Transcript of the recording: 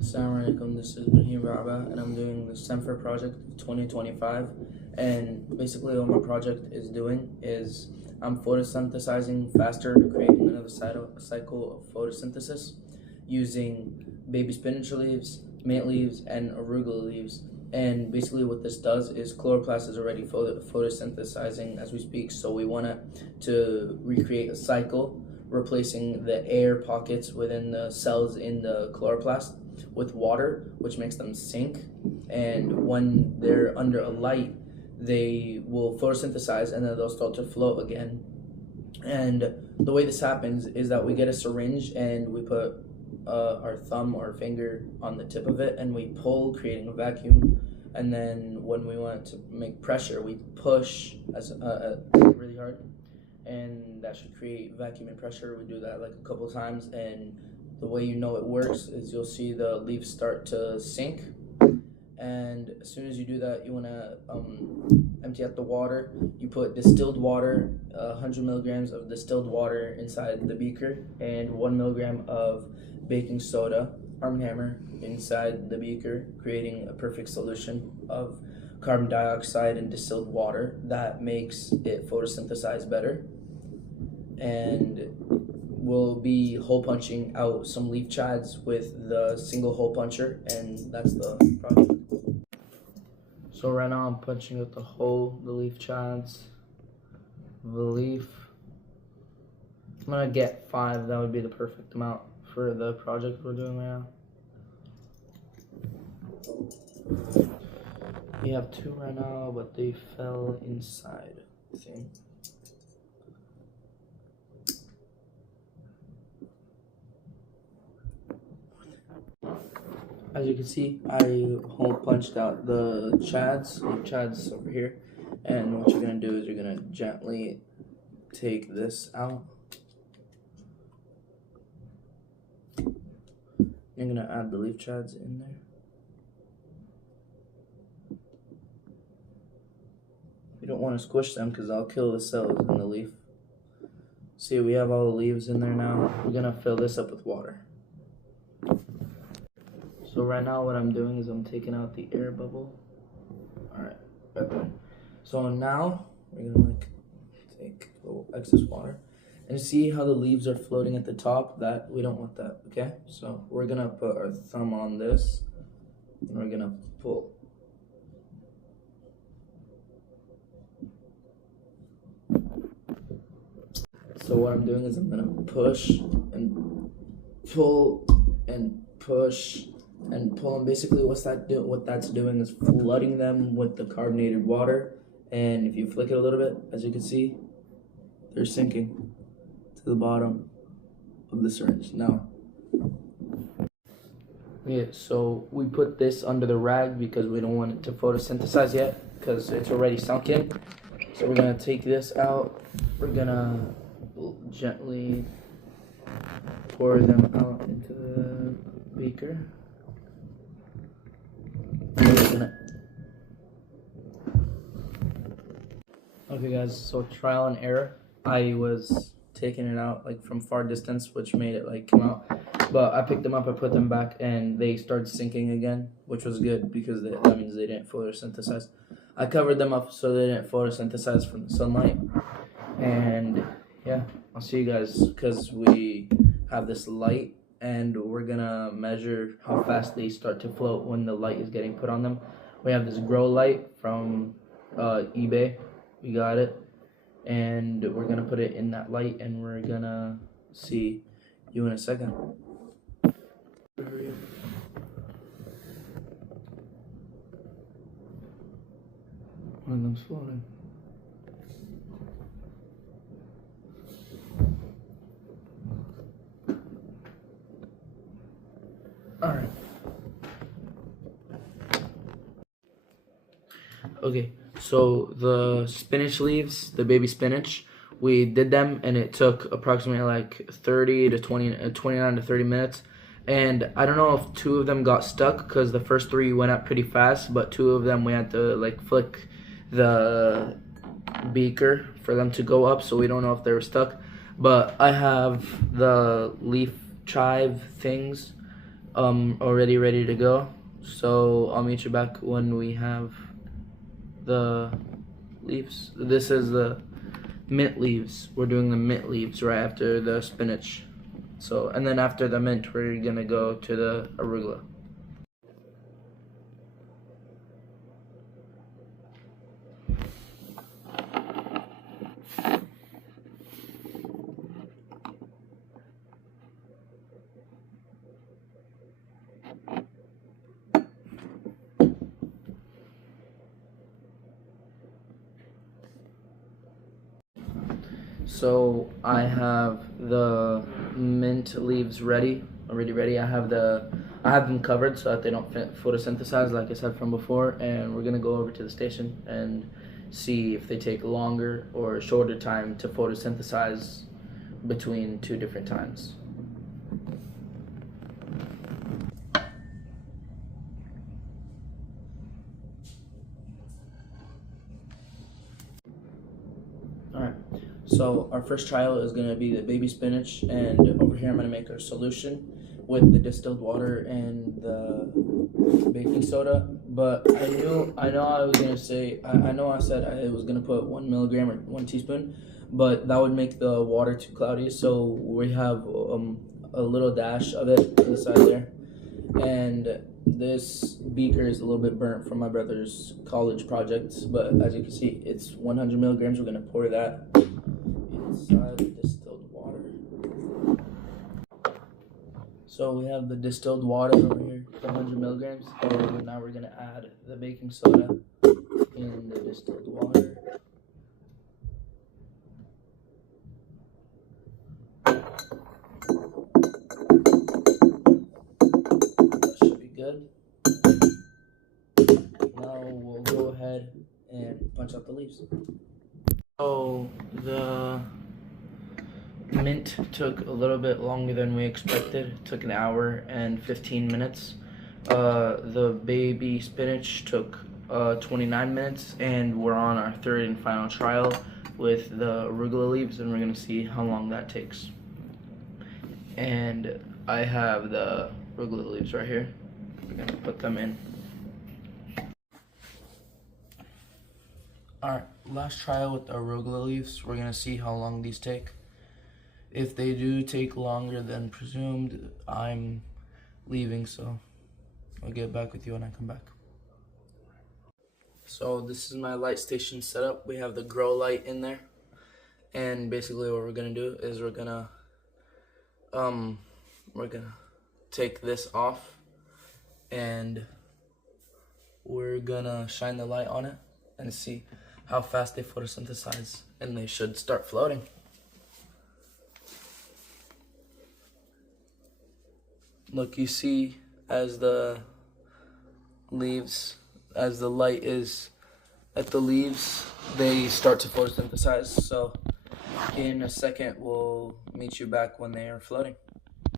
Assalamu alaikum, this is Brahim Raba, and I'm doing the Semfer project 2025. And basically, what my project is doing is I'm photosynthesizing faster, creating another cycle of photosynthesis using baby spinach leaves, mint leaves, and arugula leaves. And basically, what this does is chloroplast is already photosynthesizing as we speak, so we want to recreate a cycle, replacing the air pockets within the cells in the chloroplast with water, which makes them sink. And when they're under a light, they will photosynthesize and then they'll start to float again. And the way this happens is that we get a syringe and we put our thumb or finger on the tip of it and we pull, creating a vacuum. And then when we want to make pressure, we push really hard, and that should create vacuum and pressure. We do that like a couple times, and the way you know it works is you'll see the leaves start to sink. And as soon as you do that, you want to empty out the water. You put distilled water, 100 milligrams of distilled water inside the beaker, and 1 milligram of baking soda, Arm & Hammer, inside the beaker, creating a perfect solution of carbon dioxide and distilled water that makes it photosynthesize better. And we'll be hole punching out some leaf chads with the single hole puncher, and that's the project. So right now I'm punching out the leaf chads, the leaf. I'm gonna get 5, that would be the perfect amount for the project we're doing right now. We have 2 right now, but they fell inside, I think. As you can see, I hole punched out the leaf chads over here. And what you're gonna do is you're gonna gently take this out. You're gonna add the leaf chads in there. You don't want to squish them because I'll kill the cells in the leaf. See, we have all the leaves in there now. We're gonna fill this up with water. So right now what I'm doing is I'm taking out the air bubble. Alright, okay. So now we're gonna take a little excess water. And see how the leaves are floating at the top? That we don't want that, okay? So we're gonna put our thumb on this and we're gonna pull. So what I'm doing is I'm gonna push and pull and push and pull, and basically what that's doing is flooding them with the carbonated water. And if you flick it a little bit, as you can see, they're sinking to the bottom of the syringe. Now, yeah, so we put this under the rag because we don't want it to photosynthesize yet because it's already sunken. So we're gonna take this out. We're gonna gently pour them out into the beaker. Okay guys, so trial and error. I was taking it out like from far distance, which made it like come out, but I picked them up, I put them back, and they started sinking again, which was good because that means they didn't photosynthesize. I covered them up so they didn't photosynthesize from the sunlight. And yeah, I'll see you guys because we have this light and we're gonna measure how fast they start to float when the light is getting put on them. We have this grow light from eBay. We got it, and we're gonna put it in that light and we're gonna see you in a second. One of them's floating. Alright. Okay, so the spinach leaves, the baby spinach, we did them and it took approximately like 30 to 29 to 30 minutes. And I don't know if 2 of them got stuck because the first 3 went up pretty fast, but 2 of them we had to like flick the beaker for them to go up, so we don't know if they were stuck. But I have the leaf chive things already ready to go. So I'll meet you back when we have the leaves. This is the mint leaves. We're doing the mint leaves right after the spinach. So, and then after the mint, we're gonna go to the arugula. So I have the mint leaves already ready. I have them covered so that they don't photosynthesize, like I said from before. And we're gonna go over to the station and see if they take longer or shorter time to photosynthesize between two different times. Alright, so our first trial is going to be the baby spinach, and over here I'm going to make our solution with the distilled water and the baking soda. But I know I was going to say, I know I said I was going to put 1 milligram or 1 teaspoon, but that would make the water too cloudy, so we have a little dash of it inside there. And this beaker is a little bit burnt from my brother's college projects, but as you can see, it's 100 milligrams. We're gonna pour that inside the distilled water. So we have the distilled water over here, 100 milligrams, and now we're gonna add the baking soda in the distilled water. Good. Now we'll go ahead and punch out the leaves. So the mint took a little bit longer than we expected. It took 1 hour and 15 minutes. The baby spinach took 29 minutes, and we're on our third and final trial with the arugula leaves, and we're gonna see how long that takes. And I have the arugula leaves right here. We're gonna put them in. Alright, last trial with the arugula leaves. We're gonna see how long these take. If they do take longer than presumed, I'm leaving, so I'll get back with you when I come back. So this is my light station setup. We have the grow light in there, and basically what we're gonna do is we're gonna take this off, and we're gonna shine the light on it and see how fast they photosynthesize, and they should start floating. Look, you see as the light is at the leaves, they start to photosynthesize. So in a second we'll meet you back when they are floating.